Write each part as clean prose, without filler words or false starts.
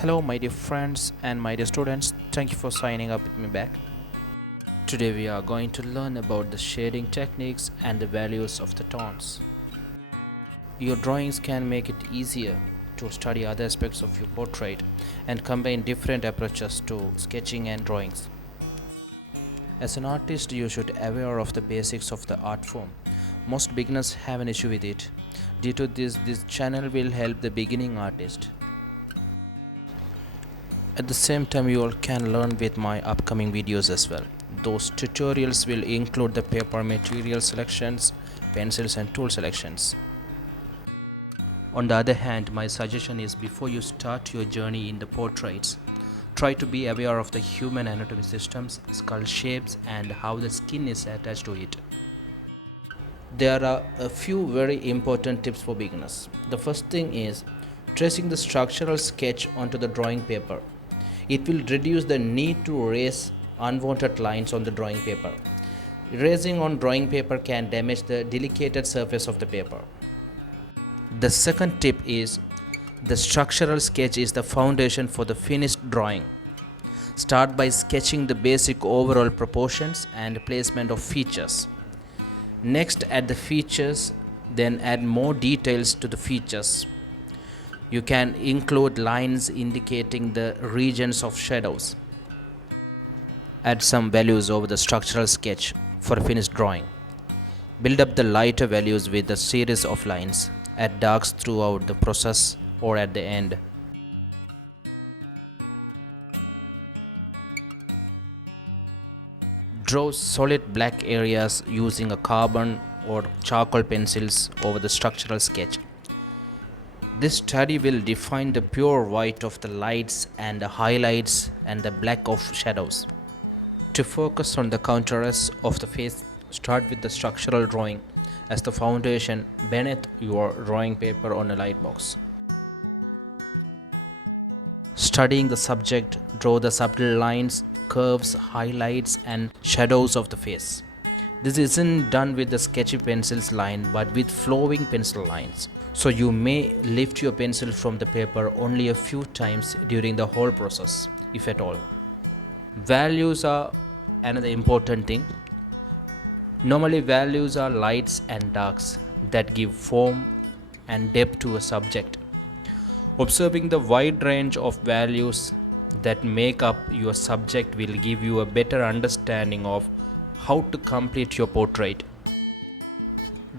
Hello, my dear friends and my dear students. Thank you for signing up with me back. Today, we are going to learn about the shading techniques and the values of the tones. Your drawings can make it easier to study other aspects of your portrait and combine different approaches to sketching and drawings. As an artist, you should be aware of the basics of the art form. Most beginners have an issue with it. Due to this channel will help the beginning artist. At the same time, you all can learn with my upcoming videos as well. Those tutorials will include the paper material selections, pencils and tool selections. On the other hand, my suggestion is before you start your journey in the portraits, try to be aware of the human anatomy systems, skull shapes and how the skin is attached to it. There are a few very important tips for beginners. The first thing is tracing the structural sketch onto the drawing paper. It will reduce the need to erase unwanted lines on the drawing paper. Erasing on drawing paper can damage the delicate surface of the paper. The second tip is the structural sketch is the foundation for the finished drawing. Start by sketching the basic overall proportions and placement of features. Next, add the features, then add more details to the features. You can include lines indicating the regions of shadows. Add some values over the structural sketch for a finished drawing. Build up the lighter values with a series of lines. Add darks throughout the process or at the end. Draw solid black areas using a carbon or charcoal pencils over the structural sketch. This study will define the pure white of the lights and the highlights and the black of shadows. To focus on the contrast of the face, start with the structural drawing as the foundation beneath your drawing paper on a light box. Studying the subject, draw the subtle lines, curves, highlights and shadows of the face. This isn't done with the sketchy pencils line but with flowing pencil lines. So you may lift your pencil from the paper only a few times during the whole process, if at all. Values are another important thing. Normally values are lights and darks that give form and depth to a subject. Observing the wide range of values that make up your subject will give you a better understanding of how to complete your portrait.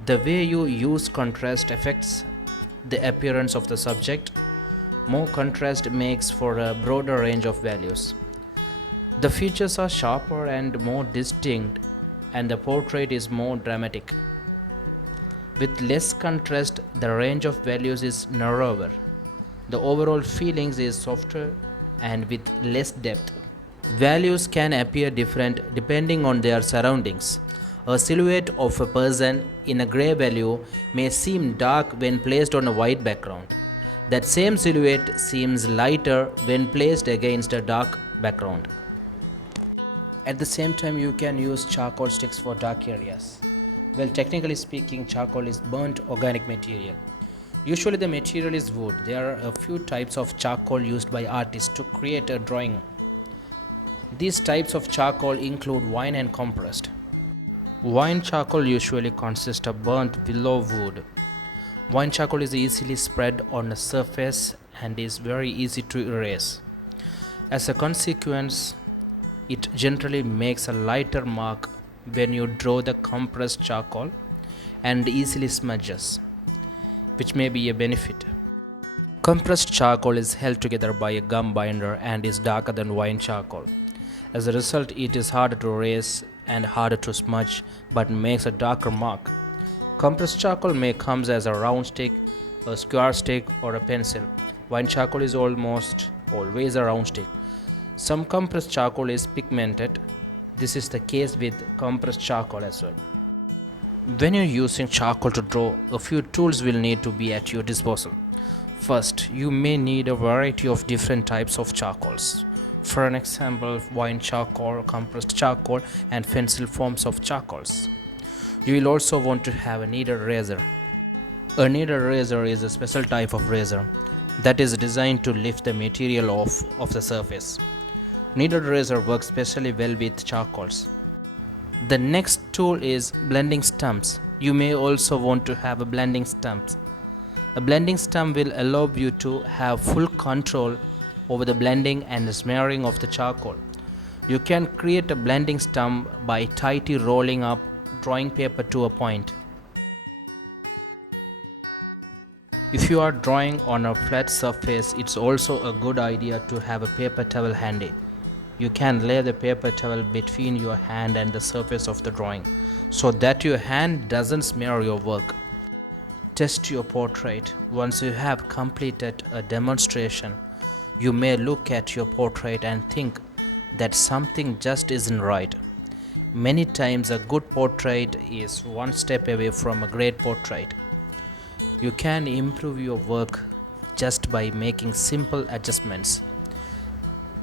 The way you use contrast affects the appearance of the subject. More contrast makes for a broader range of values. The features are sharper and more distinct, and the portrait is more dramatic. With less contrast, the range of values is narrower. The overall feelings is softer and with less depth. Values can appear different depending on their surroundings. A silhouette of a person in a gray value may seem dark when placed on a white background. That same silhouette seems lighter when placed against a dark background. At the same time, you can use charcoal sticks for dark areas. Well, technically speaking, charcoal is burnt organic material. Usually the material is wood. There are a few types of charcoal used by artists to create a drawing. These types of charcoal include wine and compressed. Wine charcoal usually consists of burnt willow wood. Wine charcoal is easily spread on a surface and is very easy to erase. As a consequence, it generally makes a lighter mark when you draw the compressed charcoal and easily smudges, which may be a benefit. Compressed charcoal is held together by a gum binder and is darker than wine charcoal. As a result, it is harder to erase and harder to smudge but makes a darker mark. Compressed charcoal may come as a round stick, a square stick or a pencil. Wine charcoal is almost always a round stick. Some compressed charcoal is pigmented. This is the case with compressed charcoal as well. When you're using charcoal to draw, a few tools will need to be at your disposal. First, you may need a variety of different types of charcoals. For an example, wine charcoal, compressed charcoal and pencil forms of charcoals. You will also want to have a kneaded razor. A kneaded razor is a special type of razor. that is designed to lift the material off of the surface. Kneaded eraser works especially well with charcoals. The next tool is blending stumps. You may also want to have a blending stumps. A blending stump will allow you to have full control over the blending and smearing of the charcoal. You can create a blending stump by tightly rolling up drawing paper to a point. If you are drawing on a flat surface, it's also a good idea to have a paper towel handy. You can lay the paper towel between your hand and the surface of the drawing so that your hand doesn't smear your work. Test your portrait. Once you have completed a demonstration, you may look at your portrait and think that something just isn't right. Many times, a good portrait is one step away from a great portrait. You can improve your work just by making simple adjustments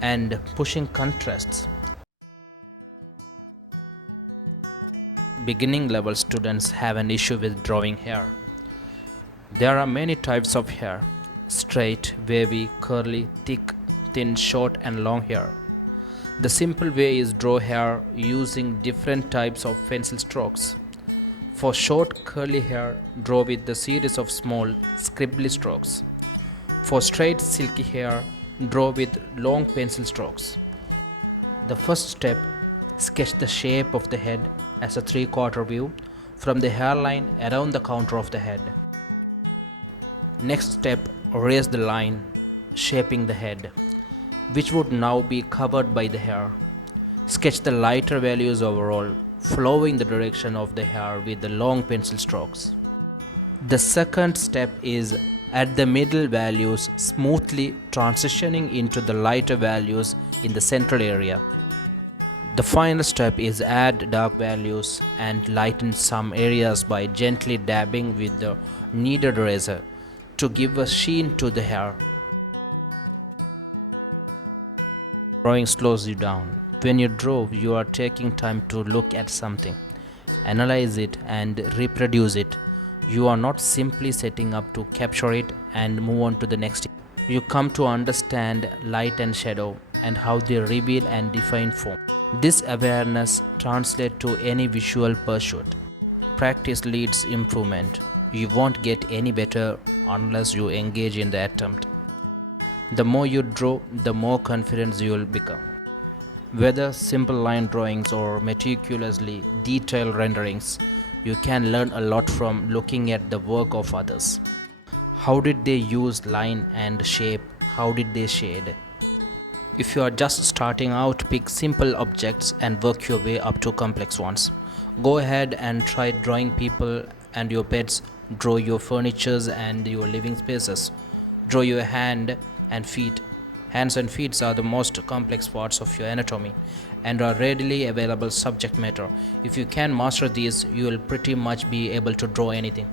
and pushing contrasts. Beginning level students have an issue with drawing hair. There are many types of hair: straight, wavy, curly, thick, thin, short, and long hair. The simple way is draw hair using different types of pencil strokes. For short curly hair, draw with the series of small scribbly strokes. For straight silky hair, draw with long pencil strokes. The first step, sketch the shape of the head as a three-quarter view from the hairline around the contour of the head. Next step, raise the line shaping the head, which would now be covered by the hair. Sketch the lighter values overall, following the direction of the hair with the long pencil strokes. The second step is add the middle values, smoothly transitioning into the lighter values in the central area. The final step is add dark values and lighten some areas by gently dabbing with the kneaded eraser to give a sheen to the hair. Drawing slows you down. When you draw, you are taking time to look at something, analyze it, and reproduce it. You are not simply setting up to capture it and move on to the next. You come to understand light and shadow and how they reveal and define form. This awareness translates to any visual pursuit. Practice leads improvement. You won't get any better unless you engage in the attempt. The more you draw, the more confident you will become. Whether simple line drawings or meticulously detailed renderings, you can learn a lot from looking at the work of others. How did they use line and shape? How did they shade? If you are just starting out, pick simple objects and work your way up to complex ones. Go ahead and try drawing people and your pets, draw your furnitures and your living spaces. Draw your hand and feet. Hands and feet are the most complex parts of your anatomy and are readily available subject matter. If you can master these, you will pretty much be able to draw anything.